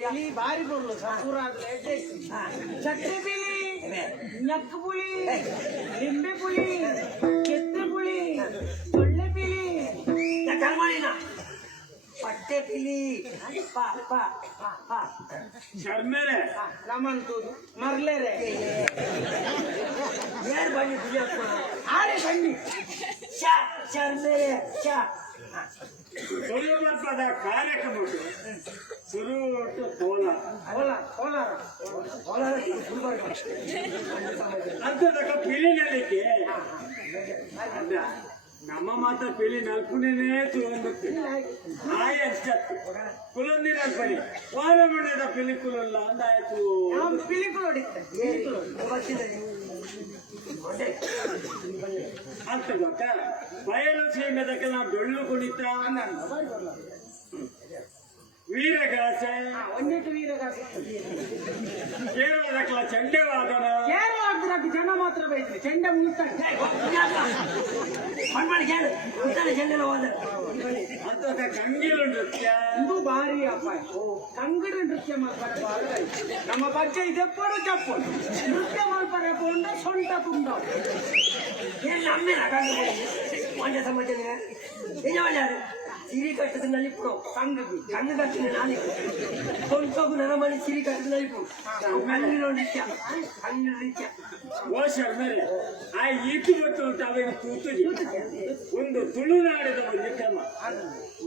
ಇಲ್ಲಿ ಬಾರಿ ಬರಲು ಚಕ್ರಿ ಬಿಳಿ ನಕ್ಕ ಪುಳಿ ಲಿಂಬೆ ಪುಳಿ ಕೆತ್ತರೆ ಪುಳಿ ಸೊಳ್ಳೆ ಪಿಲಿ ಪಟ್ಟೆ ಪಿಲಿ ಶರ್ಮೇಲೆ ನಮ್ಮಂತೂದು ಮರ್ಲೇರೆ ಯಾರು ಬನ್ನಿ ಪುಲಿ ಆರೆ ಬನ್ನಿ ಶರ್ಮೇಲೆ ಸುರುಮಟ್ಟದ ಕಾರ್ಯಕ್ರಮ ಶುರು ಕೋಲಾರ ಅಂತದಕ್ಕ ಪಿಲಿ ನಲಿಕೆ ನಮ್ಮ ಮಾತ್ರ ಪಿಲಿ ನಲ್ಪುನೇ ತುಳಂಬಕ್ಕೆ ಆಯ ಕುಲಂದಿ ನಲ್ಪನಿ ವಾರ ಮಣ್ಣದ ಪಿಲಿ ಕುಲಲ್ಲ ಅಂದಾಯ್ತು ಪಿಲಿಕುಲು ಅಂತ ಗೊತ್ತ ಬಯಲು ಸೀಮೆದಕ್ಕೆ ನಾವು ಡೊಳ್ಳು ಕುಣಿತ ವೀರಗಾಸೆ ಒಂದಿಟ್ಟು ವೀರಗಾಸೆ ಕೇರಳದಕ್ಕಲ ಚಂಡವಾದನ ಕೇರಳಕ್ಕೆ ಜನ ಮಾತ್ರ ಬೈತ್ರಿ ಚೆಂಡ ಮುಳ್ತಾನೆ ಅಂತ ಕಂಗಿಲು ನೃತ್ಯ ಇದು ಭಾರಿ ಅಪಾಯ ಕಂಗಡ ನೃತ್ಯ ಮಾಡ್ತಾರೆ ನಮ್ಮ ಬಜ್ಜೆ ಇದೆಪ್ಪಡು ಚಪ್ಪಡು ನೃತ್ಯ ಮಾಡ್ತಾರೆ ಕೊಂಡ ಸೊಂಟ ತುಂಡ ಮಂಡ್ಯ ಸಮಾಜ ಸಿರಿ ಕಟ್ಟದ ನಲಿಪು ಕಂಗ ಕಟ್ಟಿನ ನಾಲಿಪು ಕೊಂಚೋಗು ನನ್ನ ಮನೆ ಸಿರಿ ಕಟ್ಟದ ನಲಿಪು ಕಂಗಿನ ನೃತ್ಯ ಕಂಗಿನ ನೃತ್ಯ ಓ ಶರ್ಮರೆ ಆ ಈತು ಗೊತ್ತು ಅಂತ ಅವೇನು ತೂತುಜಿ ಒಂದು ತುಳುನಾಡಿದ ಒಂದು ಕ್ರಮ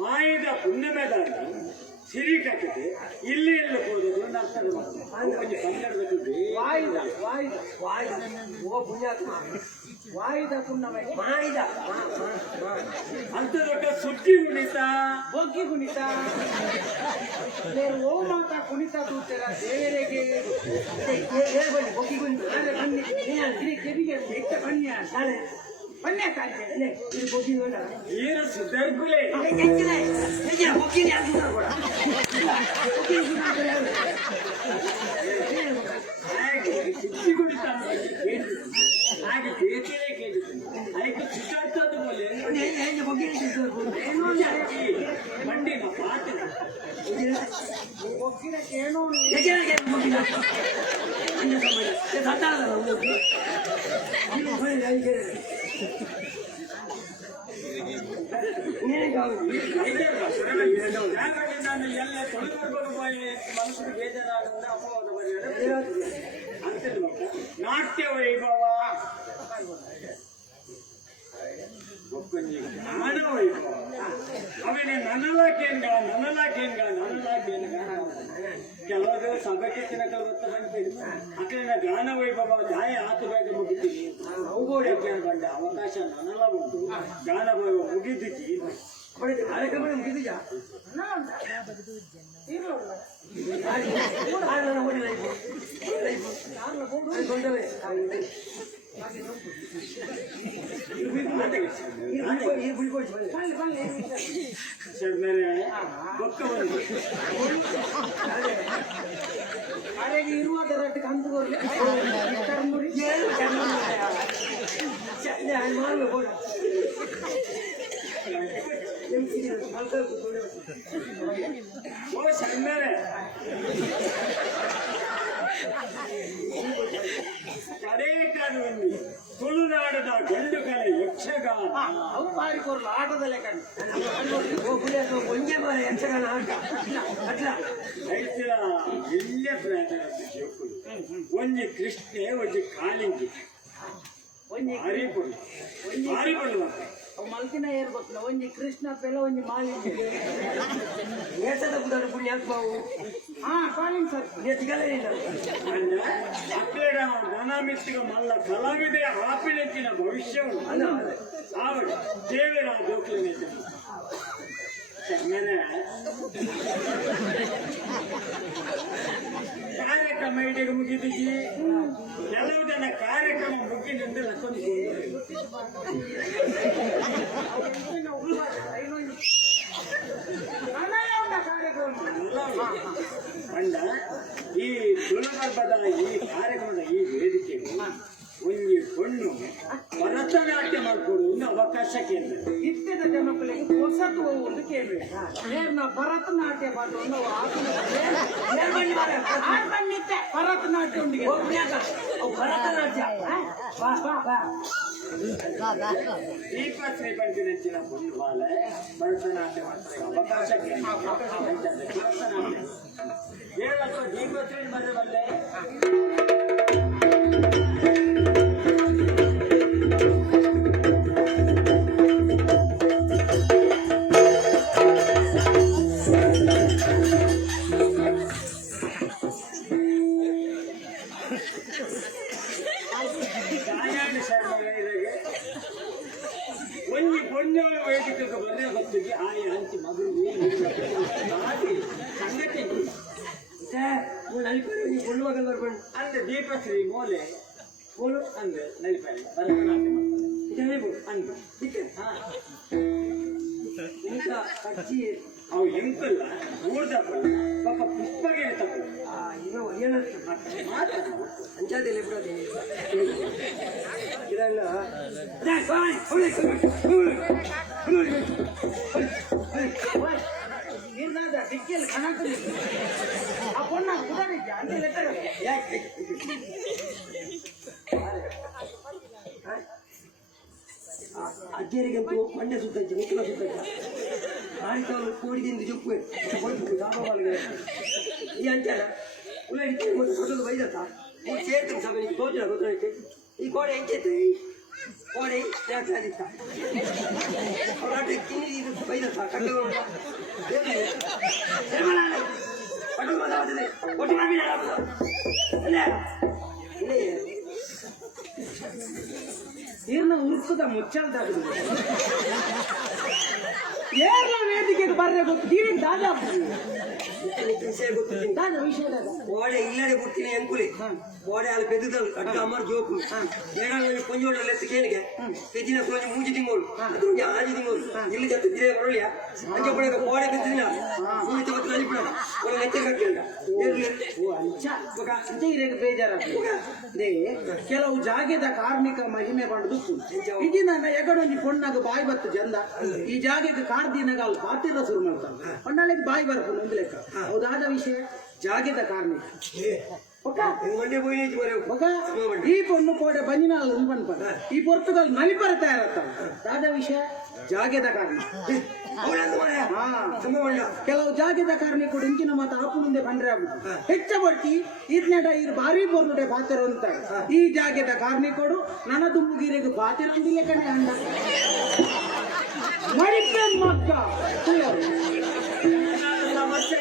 ಮಾಯದ ಪುಣ್ಯಮೆದಾಗಿ ಸಿರಿ ಕಟ್ಟದೆ ಇಲ್ಲಿ ಎಲ್ಲ ಹೋದದು ನರ್ತನ ಒಂದು ಕನ್ನಡದ ದುಡ್ಡು ವಾಯ್ದ ಓ ಪುಣ್ಯಾತ್ಮ ವಾಯ್ದ ಪುಣ್ಯಮೆ ಮಾಯ್ದ ಅಂತ ದೊಡ್ಡ ಸುದ್ದಿ ಕುಣಿತ ಬೊಗ್ಗಿ ಕುಣಿತ ಓ ಮಾತಾ ಕುಣಿತ ತೂತೀರ ದೇವರಿಗೆ ಬನ್ನಿ ಬೊಕ್ಕಿ ಕುಣಿತ ಬನ್ನಿ ಕೆದಿಗೆ ಬೆಟ್ಟ ಬನ್ನಿ ನಾಳೆ ಬನ್ನಿ ಕಾಯ್ತೇನೆ ಇದು ಬೊಕ್ಕಿ ಬೇಡ ಏನು ಸುದ್ದರ್ಗುಲೆ ಬೊಕ್ಕಿನ ಯಾರು ಕೂಡ ಸುದ್ದಿ ಕುಣಿತ ಹಾಗೆ ಬೇಕೇ ಕೇಳಿದ್ರು ಅದಕ್ಕೆ ಸುತ್ತಾಡ್ತದ್ದು ಬೋಲೆ ಮಂಡಿನ ಪಾತ್ರ ಏನೋ ನಾನು ಎಲ್ಲ ತೊಳೆದು ಮನಸ್ಸಿಗೆ ಬೇಜಾರಾಗಂದ್ರೆ ಅಪವಾದ ಬರೆಯೋದು ಅಂತಿಲ್ವ ನಾಟ್ಯ ವೈಭವ ಜ್ಞಾನ ವೈಭವ ಅವನೇ ನನಲಾಕೇನ್ಗ ಕೆಲವರು ಸಭೆಗೆ ತಿನ್ನಕ ಗೊತ್ತ ಬಂದಿದ್ದೀವಿ ಅಕ್ಕಿನ ಜ್ಞಾನ ವೈಭವ ದಾಯ ಆತು ಬೇಗ ಮುಗಿದ್ದೀವಿ ಔಗೋಡ್ಯಕ್ಕೆ ಬಂದ ಅವಕಾಶ ನನಲ ಉಂಟು ಜ್ಞಾನ ವೈಭವ ಮುಗಿದ್ದೀವಿ ಕಾರ್ಯಕ್ರಮ ಮುಗಿದೀಯಾ ಇರುವಾಗ ಕಂದು ಓ ಸಣ್ಣರೆ ಕಡೆಕಾಲದಲ್ಲಿ ತುಳುನಾಡದ ಗಂಡು ಕಲೆ ಯಕ್ಷಗಾನ ಅವು ಬಾರಿ ಕೊರಲು ಆಟದಲ್ಲೇ ಕಣ್ಣು ಒಂದೇ ಬಾರ ಯಕ್ಷಗಾನ ಆಟ ಅಟ್ಲ ರೈತರ ಎಲ್ಲ ಪ್ರಯತ್ನ ಒಂಜಿ ಕೃಷ್ಣೆ ಒಂಜಿ ಕಾಲಿಂಗಿ ಭಾರಿ ಬರುವ ಮಲ್ಕಿನ ಏರ್ ಗೊತ್ತಿಲ್ಲ ಒಂಜಿ ಕೃಷ್ಣ ಪೆಲ ಒಂಜಿ ಮಾಲಿಂಗ ಏಸದ ಬುಡಾರು ಪುಣ್ಯಾತ್ಮವು ಕಾಲಿಂಗ್ ಸರ್ ನೆತ್ತಿಗಲೇನಿಲ್ಲ ಮಕ್ಕಳ ಧನಮಿತ್ತಿಗ ಮಲ್ಲ ಕಲಾವಿದೆ ಆಪಿನೆತ್ತಿನ ಭವಿಷ್ಯವು ಆವಡಿ ದೇವರ ಜೋಕ್ಲನೆ ಕಾರ್ಯಕ್ರಮ ಇಡೀಗೆ ಮುಗಿದಿದ್ದಿ ಕೆಲವು ಜನ ಕಾರ್ಯಕ್ರಮ ಮುಗಿದಿಂದ ಅಂಡ ಈ ತುಳುಗರ್ಭದ ಈ ಕಾರ್ಯಕ್ರಮದ ಈ ವೇದಿಕೆಗೆ ಒಂದು ಹೆಣ್ಣು ಭರತನಾಟ್ಯ ಮಾಡ್ಕೊಂಡು ಒಂದು ಅವಕಾಶ ಕೇಳಿದೆ ಇತ್ತಿದ ಜನಗಳಿಗೆ ಹೊಸತು ಒಂದು ಕೇಳಬೇಕು ಭರತನಾಟ್ಯ ಮಾಡೋದು ಎಲ್ಲಿ ಮಾರ್ರೆ? ಆಡ್ ಬಂದಿದ್ದೆ ಭರತನಾಟ್ಯ ಉಂಡಿಗೆ ಹೋಗ್ಬಿಡ್ಯಾಕ? ಅವು ಭರತನಾಟ್ಯ. ಬಾ ಬಾ ಬಾ. ದೀಪಶ್ರೀ ಪಂಚಿ ನೆಚ್ಚಿನ ಒಂದು ಬಾಲೆ ಭರತನಾಟ್ಯ ಮಾಡ್ತಾರೆ ಅವಕಾಶಕ್ಕೆ ಭರತನಾಟ್ಯ ಹೇಳಪ್ಪ ದೀಪಶ್ರೀ ಮದುವೆ ಬಲ್ಲೆ ಗಾಯಾಣಿ ಶರ್ಮಗಳಿಗೆ ಒಂಜಿ ಪೊಂಜೋಳ ವೇದಿಕೆಗೆ ಬರೆಯ ಹೊತ್ತಿಗೆ ಆಯ ಹಂಚಿ ಮಗುವಿಗೆ ಸಂಗತಿ பொண்ணு மகள் வருவன் அந்த ದೀಪಶ್ರೀ ಮೋಲೆ ಕೋಲು ಅಂದ್ರೆ ನಲಿಪಾಯಿ ಭರತನಾಟ್ಯ ಮಾಡ್ತಾರೆ ಅಂದ್ರೆ ಇಂಥ ಕಚ್ಚಿ ಅವು ಎಂಕಲ್ಲ ಊರ್ದಪ್ಪಲ್ಲ ಪಾಪ ಪುಷ್ಪಗೆ ತಪ್ಪು ಇನ್ನೂ ಏನಂತ ಅಂಚಾದಿಲ್ಲ ಬಿಡೋದು ಇದನ್ನ ನೀರ್ನಾದ ಡಿಕ್ಕಿಯಲ್ಲಿ ಕಣಕ್ಕೆ ಆ ಪೊಣ್ಣ ಕುದಾರಿದ್ಯಾ ಅಂತ ಲೆಟರ್ ಯಾಕೆ ಅಜ್ಜರಿಗಂತೂ ಮಂಡ್ಯ ಸುತ್ತೈತೆ ಮುಕ್ಕಲ ಸುತ್ತೈತೆ ಆಡಿತವನು ಕೋಡಿದಿಂದ ಜುಪ್ಪು ಕೊಡ್ತು ಲಾಭಗಳಿಗೆ ಈ ಅಂಚಾರ ಉಳ್ಳ ಹಿಡಿತೀನಿ ಮತ್ತೆ ಕೊಟ್ಟಲು ಬೈದತ್ತ ಮೂರು ಸೇರ್ತೀನಿ ಸಭೆ ನಿಮ್ಗೆ ತೋಚಿಲ್ಲ ಗೊತ್ತಾಯ್ತು ಈ ಕೋಡೆ ಹೆಂಚೈತೆ ಕೋಡೆ ಜಾಸ್ತಿ ಆದಿತ್ತ ಅವ್ರಾಟ ತಿನ್ನಿ ಇದು ಬೈದತ್ತ ಕಟ್ಟಲು ಕಟ್ಟಲು ಮಾತಾಡ್ತದೆ ಕೊಟ್ಟು ಮಾಡಿಲ್ಲ ಅಲ್ಲೇ ಇಲ್ಲೇ ನೀರ್ನ ಉರುಕದ ಮುಚ್ಚಾಲ್ದಾಗುದು ಏರ್ಲ ವೇದಿಕೆಗೆ ಬರ್ರೆ ಗೊತ್ತು ನೀರಿಗೆ ದಾದ ವಿಷಯ ಗೊತ್ತಿದ್ದೀನಿ ದಾದ ವಿಷಯದಾಗ ಓಡೆ ಇಲ್ಲಡೆ ಬಿಡ್ತೀನಿ ಅಂಕುಲಿ ಓಡೆ ಅಲ್ಲಿ ಬೆದ್ದಲ್ ಅಡ್ಡ ಅಮರ್ ಜೋಕು ಏನಾಗಲಿ ಕೊಂಜೋಡಲ್ಲಿ ಎತ್ತು ಕೇಳಿಗೆ ಪೆದ್ದಿನ ಸೋಜಿ ಮೂಜಿ ತಿಂಗಳು ಅದು ಆಜಿ ತಿಂಗಳು ಇಲ್ಲಿ ಜೊತೆ ದಿರೇ ಬರಲಿಯ ಅಂಚ ಬಿಡಕ ಓಡೆ ಬೆದ್ದಿನ ಮೂಜಿ ತವತ್ತು ಅಲ್ಲಿ ಬಿಡ ಒಳ್ಳೆ ನೆಚ್ಚ ಕಟ್ಟಿಲ್ಲ ಓ ಅಂಚ ಅಂಚ ಇರೇಗ ಬೇಜಾರಾಗ್ತದೆ ಕೆಲವು ಜಾಗದ ಕಾರ್ಮಿಕ ಮಹಿಮೆ ಬಂದು ಈಗಿನ ಎಗಡೊಂದು ಪೊಣ್ಣಾಗ ಬಾಯಿ ಬತ್ತು ಜಂದ ಈ ಜಾಗಕ್ಕೆ ಕಾರ್ದಿನಾಗ ಅಲ್ಲಿ ಪಾತಿರ ಶುರು ಮಾಡ್ತಾರೆ ಪೊಣ್ಣಾಳಿಗೆ ಬಾಯಿ ಬರ್ಕೊಂಡು ಒಂದು ಲೆಕ್ಕ ಹೌದಾದ ವಿಷಯ ಜಾಗದ ಕಾರ್ಮಿಕ ಮಂಡ್ಯ போய் ಮಗ ಈ ಪೊಣ್ಣು ಕೋಡೆ ಬಂದಿನ ಪನ್ಪ ಈ ಪೊರ್ತುಗಲ್ ನಲಿಪರ ತಯಾರತ್ತ ದಾದ ವಿಷಯ ಜಾಗದ ಕಾರ್ಮಿಕ ಕೆಲವು ಜಾಗದ ಕಾರ್ಮಿಕರು ಇಂಚಿನ ಮಾತು ಆಪು ಮುಂದೆ ಬಂದ್ರೆ ಆಗುದು ಹೆಚ್ಚ ಬಟ್ಟಿ ಇದ್ನೆಡ ಇದು ಭಾರಿ ಬೊರ್ನುಡೆ ಪಾತಿರ ಅಂತ ಈ ಜಾಗದ ಕಾರ್ಮಿಕರು ನನ್ನ ದುಂಬುಗಿರಿಗೆ ಪಾತಿರ ಅಂದಿಲ್ಲ ಕಣೆ ಅಂಡ ಮಡಿಪೇನ್ ಮಕ್ಕ ಸಮಸ್ಯೆ